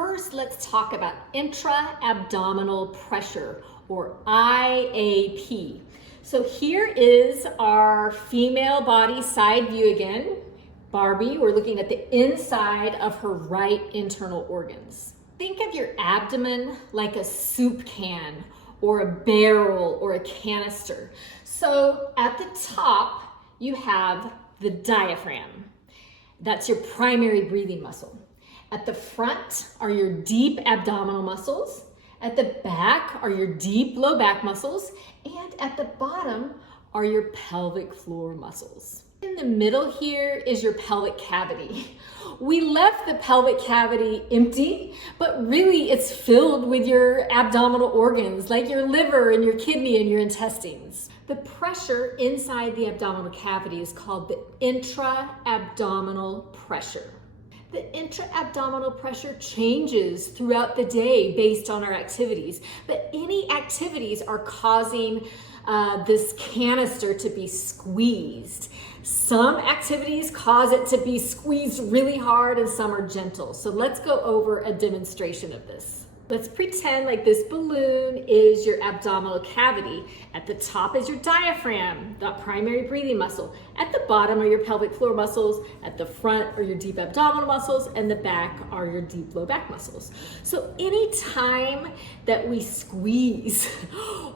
First, let's talk about intra-abdominal pressure, or IAP. So here is our female body side view again. Barbie, we're looking at the inside of her right internal organs. Think of your abdomen like a soup can or a barrel or a canister. So at the top, you have the diaphragm. That's your primary breathing muscle. At the front are your deep abdominal muscles. At the back are your deep low back muscles. And at the bottom are your pelvic floor muscles. In the middle here is your pelvic cavity. We left the pelvic cavity empty, but really it's filled with your abdominal organs like your liver and your kidney and your intestines. The pressure inside the abdominal cavity is called the intra-abdominal pressure. The intra-abdominal pressure changes throughout the day based on our activities, but any activities are causing this canister to be squeezed. Some activities cause it to be squeezed really hard and some are gentle. So let's go over a demonstration of this. Let's pretend like this balloon is your abdominal cavity. At the top is your diaphragm, the primary breathing muscle. At the bottom are your pelvic floor muscles. At the front are your deep abdominal muscles, and the back are your deep low back muscles. So anytime that we squeeze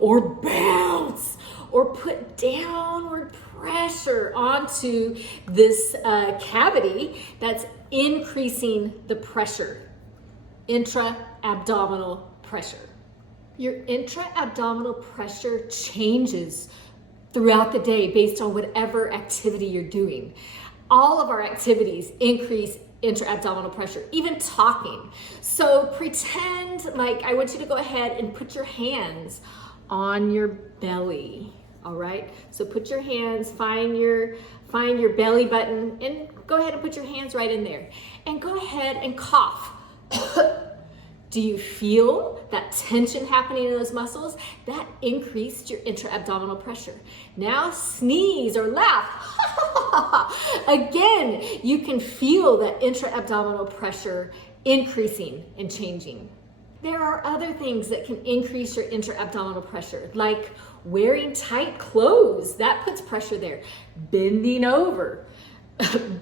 or bounce or put downward pressure onto this cavity, that's increasing the pressure. Intra-abdominal pressure. Your intra-abdominal pressure changes throughout the day based on whatever activity you're doing. All of our activities increase intra-abdominal pressure, even talking. So pretend like I want you to go ahead and put your hands on your belly. All right, so put your hands, find your belly button, and go ahead and put your hands right in there. And go ahead and cough. Do you feel that tension happening in those muscles? That increased your intra-abdominal pressure. Now sneeze or laugh. Again, you can feel that intra-abdominal pressure increasing and changing. There are other things that can increase your intra-abdominal pressure, like wearing tight clothes. That puts pressure there. Bending over.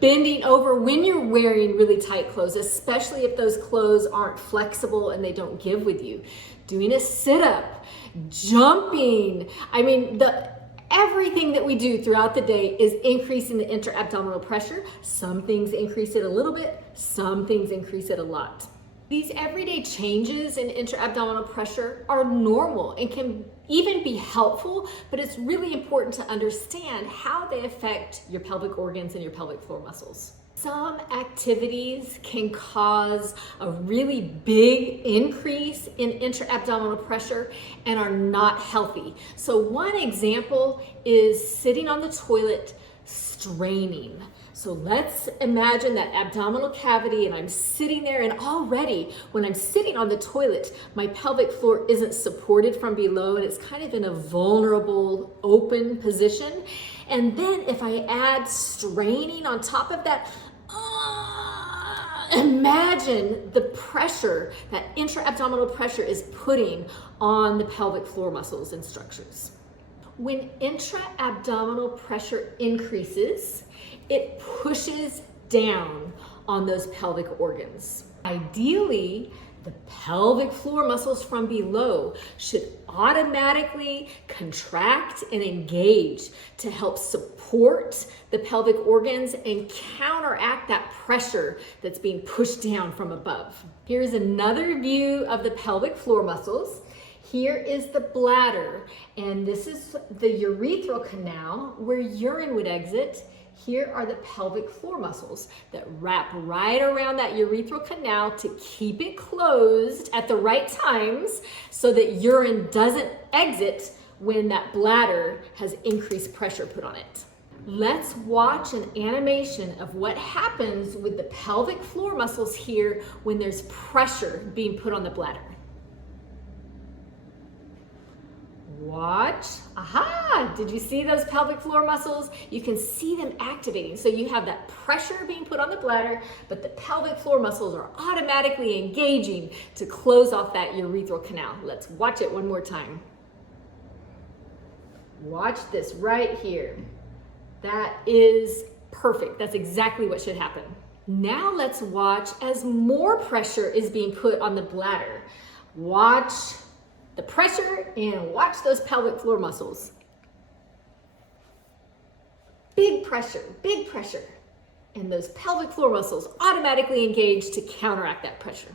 Bending over when you're wearing really tight clothes, especially if those clothes aren't flexible and they don't give with you. Doing a sit-up, jumping. I mean, everything that we do throughout the day is increasing the intra-abdominal pressure. Some things increase it a little bit, some things increase it a lot. These everyday changes in intra-abdominal pressure are normal and can even be helpful, but it's really important to understand how they affect your pelvic organs and your pelvic floor muscles. Some activities can cause a really big increase in intra-abdominal pressure and are not healthy. So one example is sitting on the toilet straining. So let's imagine that abdominal cavity and I'm sitting there, and already when I'm sitting on the toilet, my pelvic floor isn't supported from below and it's kind of in a vulnerable open position. And then if I add straining on top of that, imagine the pressure that intra-abdominal pressure is putting on the pelvic floor muscles and structures. When intra-abdominal pressure increases, it pushes down on those pelvic organs. Ideally, the pelvic floor muscles from below should automatically contract and engage to help support the pelvic organs and counteract that pressure that's being pushed down from above. Here's another view of the pelvic floor muscles. Here is the bladder, and this is the urethral canal where urine would exit. Here are the pelvic floor muscles that wrap right around that urethral canal to keep it closed at the right times so that urine doesn't exit when that bladder has increased pressure put on it. Let's watch an animation of what happens with the pelvic floor muscles here when there's pressure being put on the bladder. Watch. Aha! Did you see those pelvic floor muscles? You can see them activating. So you have that pressure being put on the bladder, but the pelvic floor muscles are automatically engaging to close off that urethral canal. Let's watch it one more time. Watch this right here. That is perfect. That's exactly what should happen. Now let's watch as more pressure is being put on the bladder. Watch the pressure and watch those pelvic floor muscles. Big pressure, big pressure. And those pelvic floor muscles automatically engage to counteract that pressure.